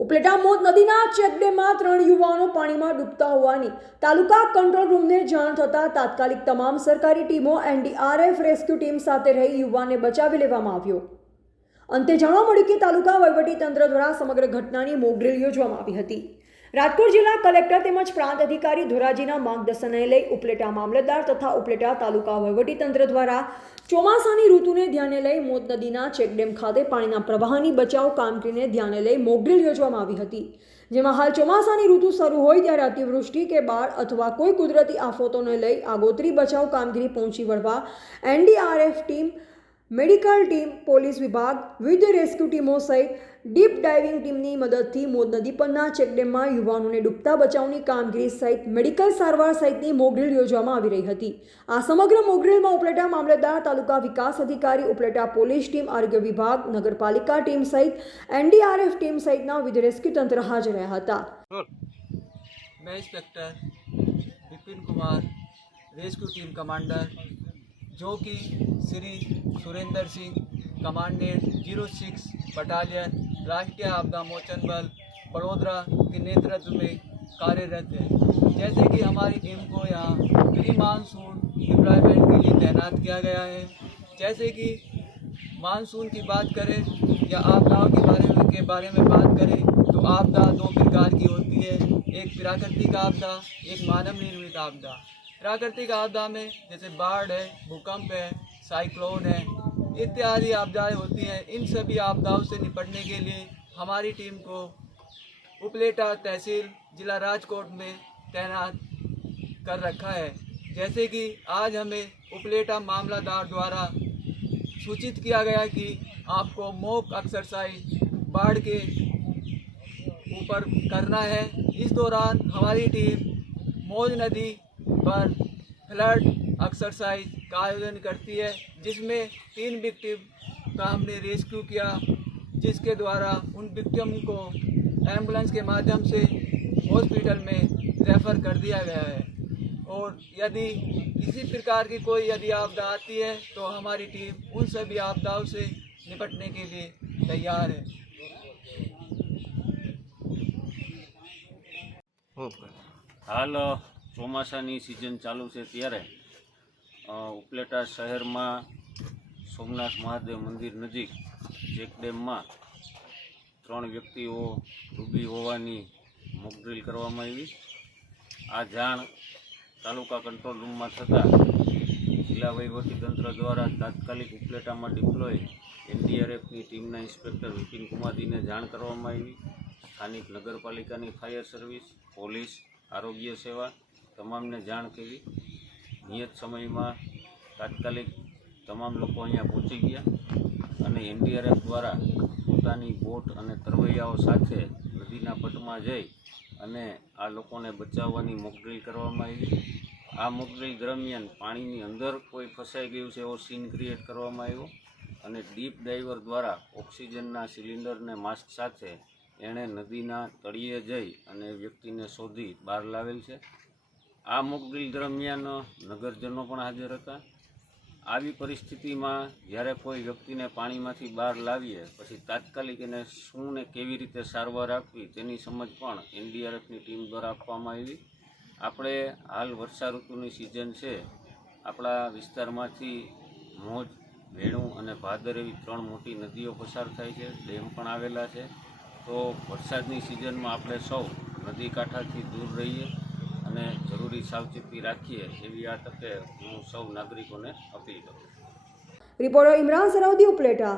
ઉપલેટા મોત નદીના ચેકડેમમાં ત્રણ યુવાનો પાણીમાં ડૂબતા હોવાની તાલુકા કંટ્રોલ રૂમને જાણ થતાં તાત્કાલિક તમામ સરકારી ટીમો એનડીઆરએફ રેસ્ક્યુ ટીમ સાથે રહી યુવાનને બચાવી લેવામાં આવ્યો. અંતે જાણવા મળ્યું કે તાલુકા વહીવટીતંત્ર દ્વારા સમગ્ર ઘટનાની મોકડ્રીલ યોજવામાં આવી હતી. રાજકોટ જિલ્લા કલેક્ટર તેમજ પ્રાંત અધિકારી ધોરાજીના માર્ગદર્શનને લઈ ઉપલેટા મામલતદાર તથા ઉપલેટા તાલુકા વહીવટીતંત્ર દ્વારા ચોમાસાની ઋતુને ધ્યાને લઈ મોત નદીના ચેકડેમ ખાતે પાણીના પ્રવાહની બચાવ કામગીરીને ધ્યાને લઈ મોકડ્રીલ યોજવામાં આવી હતી. જેમાં હાલ ચોમાસાની ઋતુ શરૂ હોય ત્યારે અતિવૃષ્ટિ કે બાળ અથવા કોઈ કુદરતી આફતોને લઈ આગોતરી બચાવ કામગીરી પહોંચી વળવા NDRF team medical team police વિભાગ વિવિધ રેસ્ક્યુ ટીમો સહિત ડીપ ડાઇવિંગ ટીમની મદદથી મોદ નદી પરના ચેકડેમમાં યુવાનોને ડૂબતા બચાવની કામગીરી સહિત મેડિકલ સારવાર સહિતની મોકડ્રીલ યોજવામાં આવી રહી હતી આ સમગ્ર મોકડ્રીલમાં ઉપલેટા મામલતદાર તાલુકા વિકાસ અધિકારી ઉપલેટા પોલીસ ટીમ આરોગ્ય વિભાગ નગરપાલિકા ટીમ સહિત એનડીઆરએફ ટીમ સહિતના વિવિધ રેસ્ક્યુ તંત્ર હાજર રહ્યા હતા मैं inspector Vipin Kumar rescue team commander जो कि Shri Surendra Singh, commandant zero six battalion, राष्ट्रीय आपदा मोचन बल, बड़ोदरा के नेतृत्व में कार्यरत है। जैसे कि हमारी टीम को यहाँ प्री मानसून डिप्लॉयमेंट के लिए तैनात किया गया है। जैसे कि मानसून की बात करें या आपदाओं के बारे में के बारे में बात करें तो आपदा दो प्रकार की होती है। एक प्राकृतिक आपदा, एक मानव निर्मित आपदा। प्राकृतिक आपदा में, जैसे बाढ़ है, भूकंप है साइक्लोन है, इत्यादि आपदाएँ होती हैं। इन सभी आपदाओं से निपटने के लिए हमारी टीम को उपलेटा तहसील, जिला राजकोट में तैनात कर रखा है। जैसे कि आज हमें उपलेटा मामलादार द्वारा सूचित किया गया कि आपको मोक एक्सरसाइज बाढ़ के ऊपर करना है। इस दौरान हमारी टीम मौज नदी पर फ्लड एक्सरसाइज का आयोजन करती है, जिसमें तीन विक्टिम का हमने रेस्क्यू किया, जिसके द्वारा उन विक्टिम को एंबुलेंस के माध्यम से हॉस्पिटल में रेफर कर दिया गया है। और यदि किसी प्रकार की कोई यदि आपदा आती है तो हमारी टीम उन सभी आपदाओं से निपटने के लिए तैयार है। हेलो। ચોમાસાની સિઝન ચાલુ છે ત્યારે ઉપલેટા શહેરમાં સોમનાથ મહાદેવ મંદિર નજીક ચેકડેમમાં ત્રણ વ્યક્તિઓ ડૂબી હોવાની મોકડ્રીલ કરવામાં આવી. આ જાણ તાલુકા કંટ્રોલ રૂમમાં થતાં જિલ્લા વહીવટીતંત્ર દ્વારા તાત્કાલિક ઉપલેટામાં ડિપ્લોય એનડીઆરએફની ટીમના ઇન્સ્પેક્ટર વિપિન કુમારજીને જાણ કરવામાં આવી. સ્થાનિક નગરપાલિકાની ફાયર સર્વિસ પોલીસ, આરોગ્ય સેવા તમામને જાણ કરી. નિયત સમયમાં તાત્કાલિક તમામ લોકો અહીંયા પહોંચી ગયા અને એનડીઆરએફ દ્વારા પોતાની બોટ અને તરવૈયાઓ સાથે નદીના પટમાં જઈ અને આ લોકોને બચાવવાની મોકડ્રીલ કરવામાં આવી. આ મોકડ્રીલ દરમિયાન પાણીની અંદર કોઈ ફસાઈ ગયું છે એવો સીન ક્રિએટ કરવામાં આવ્યો અને ડીપ ડાઈવર દ્વારા ઓક્સિજનના સિલિન્ડરને માસ્ક સાથે એણે નદીના તળિયે જઈ અને વ્યક્તિને શોધી બહાર લાવેલ છે. આ મોકડ્રીલ દરમિયાન નગરજનો પણ હાજર હતા. આવી પરિસ્થિતિમાં જ્યારે કોઈ વ્યક્તિને પાણીમાંથી બહાર લાવીએ, પછી તાત્કાલિક એને શું ને કેવી રીતે સારવાર આપવી તેની સમજ પણ એનડીઆરએફની ટીમ દ્વારા આપવામાં આવી. આપણે હાલ વર્ષા ઋતુની સિઝન છે. આપણા વિસ્તારમાંથી મોજ વેણું અને ભાદર એવી ત્રણ મોટી નદીઓ પસાર થાય છે, ડેમ પણ આવેલા છે. તો વરસાદની સિઝનમાં આપણે સૌ નદી કાંઠાથી દૂર રહીએ. જરૂરી સાવચેતી રાખીએ એવી આ તકે હું સૌ નાગરિકોને અપીલ કરું રિપોર્ટર ઇમરાન સરાવદી ઉપલેટા